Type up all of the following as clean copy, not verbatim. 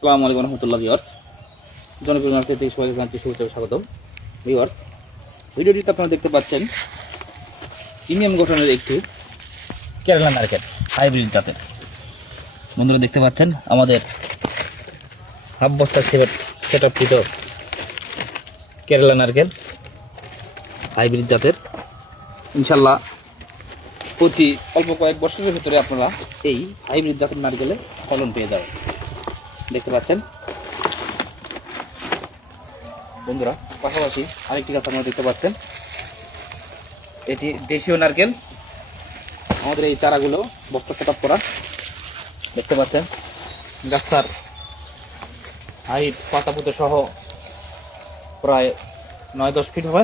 আসসালামু আলাইকুম রহমতুল্লাহ ভিউয়ার্স, জনপ্রিয় মার্কেট থেকে সবাইকে জানাচ্ছি শুভেচ্ছা ও স্বাগতম। ভিউয়ার্স, ভিডিওটিতে আপনারা দেখতে পাচ্ছেন প্রিমিয়াম গঠনের একটি কেরালা নারকেল হাইব্রিড জাতের। বন্ধুরা দেখতে পাচ্ছেন আমাদের হাফ বস্তা সেট আপ কৃত কেরালা নারকেল হাইব্রিড জাতের। ইনশাল্লাহ প্রতি অল্প কয়েক বছরের ভিতরে আপনারা এই হাইব্রিড জাতের নারকেলে ফলন পেয়ে যাবেন। দেখতে পাচ্ছেন বন্ধুরা, পাশাপাশি আরেকটি গাছ আপনারা দেখতে পাচ্ছেন, এটি দেশীয় নারকেল। আমাদের এই চারাগুলো বস্তা সেট আপ করা। দেখতে পাচ্ছেন গাছটার হাইট পাতা পুঁতে সহ প্রায় 9-10 ফিট হবে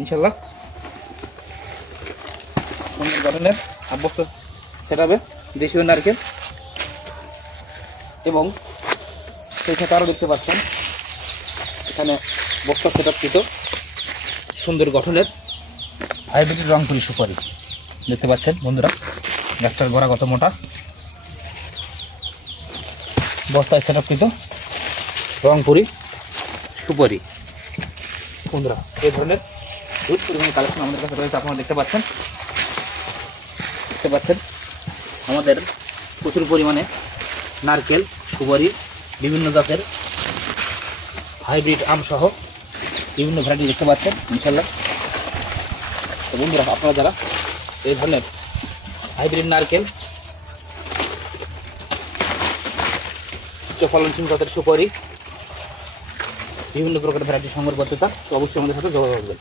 ইনশাল্লাহ। সুন্দর ধরনের বস্তা সেট আপে দেশীয় নারকেল, এবং সেই সাথে আরও দেখতে পাচ্ছেন এখানে বস্তা সেট আপকৃত সুন্দর গঠনের হাইব্রিড রংপুরি সুপারি। দেখতে পাচ্ছেন বন্ধুরা, গাছটার গোড়া কত মোটা, বস্তায় সেট আপকৃত রংপুরি সুপারি। বন্ধুরা, এই ধরনের দুধ পরিমাণ কালেকশন আমাদের কাছে রয়েছে। আপনারা দেখতে পাচ্ছেন আমাদের প্রচুর পরিমাণে নারকেল, সুপারি, বিভিন্ন জাতের হাইব্রিড আম সহ বিভিন্ন ভ্যারাইটি দেখতে পাচ্ছেন ইনশাল্লাহ। তো বন্ধুরা, আপনারা যারা এই ধরনের হাইব্রিড নারকেল, উচ্চ ফলনশীল জাতের সুপারি, বিভিন্ন প্রকারের ভ্যারাইটি সংগ্রহ করতে চান তো অবশ্যই আমাদের সাথে যোগাযোগ করবেন।